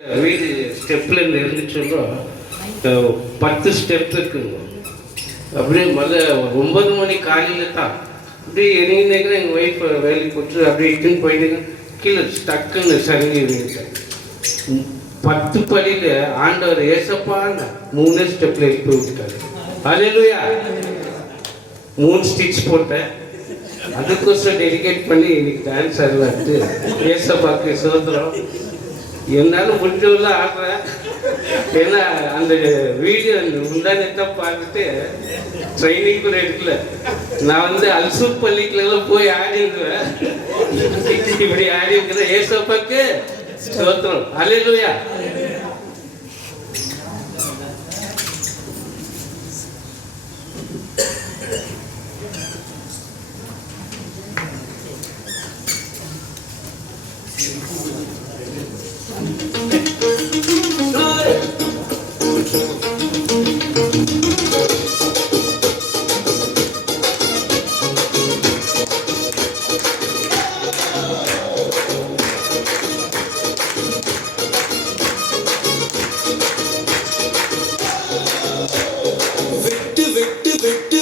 வீடு ஸ்டெப்பில் இருந்து சொல்கிறோம் 10 ஸ்டெப் இருக்குங்க. அப்படியே முதல்ல 9 மணி காலையில் தான் அப்படியே இறங்கினேங்க. எங்கள் ஒய்ஃப் வேலைக்கு போட்டு அப்படியே இட்டுன்னு போயிட்டு கீழே டக்குன்னு சரங்கி விழுந்துட்டேன். 10 படியில் ஆண்டவர் ஏசப்பான்னு 3 ஸ்டெப்பில் எழுப்பி விட்டுட்டாரு. அல்லேலூயா. 3 ஸ்டிச் போட்டேன். அதுக்கோசம் டெடிகேட் பண்ணி இன்னைக்கு டான்ஸ் ஆடலான்ட்டு ஏசப்பாக்கு சோதரம் என்னால் முடிஞ்சவெல்லாம் ஆடுறேன். ஏன்னா அந்த வீடியோ முந்தானத்தான் பார்த்துட்டு ட்ரைனிங் கூட எடுக்கல. நான் அல்சூர் பள்ளிக்கெல்லாம் போய் ஆடிடுவேன். இப்படி ஆடி இருக்கிறேன். ஏசப்பாக்கு சோத்திரம். அல்லேலூயா.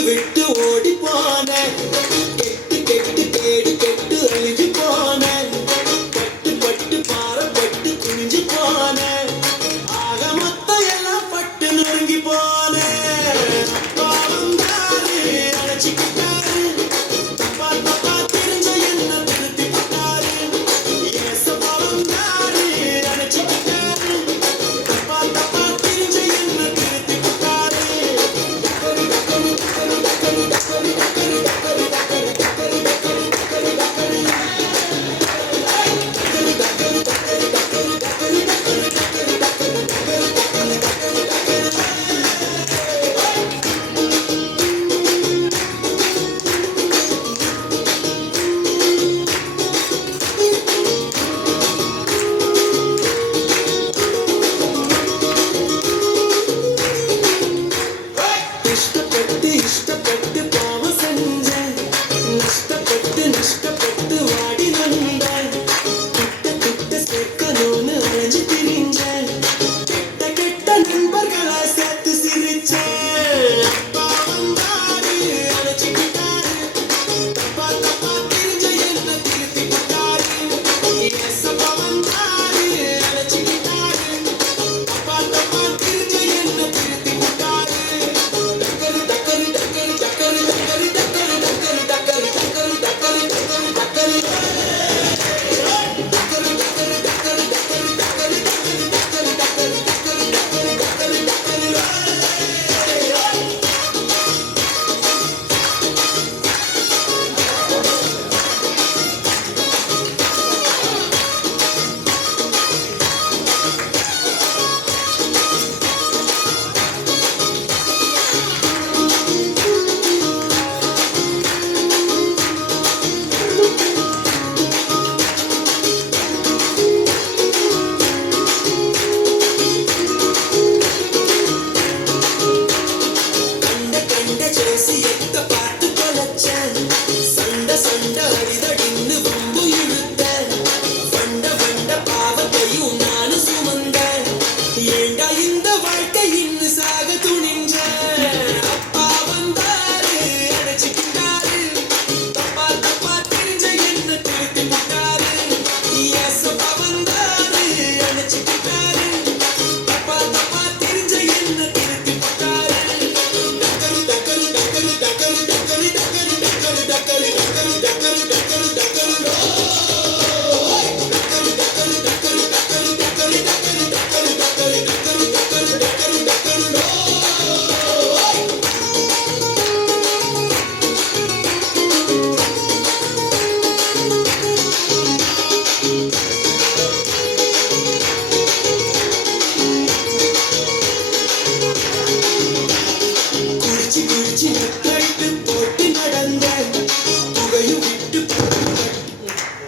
விட்டு ஓடி போன கெட்டு கேடு கெட்டு அழிஞ்சு போன பட்டு பட்டு பாரப்பட்டு துணிஞ்சு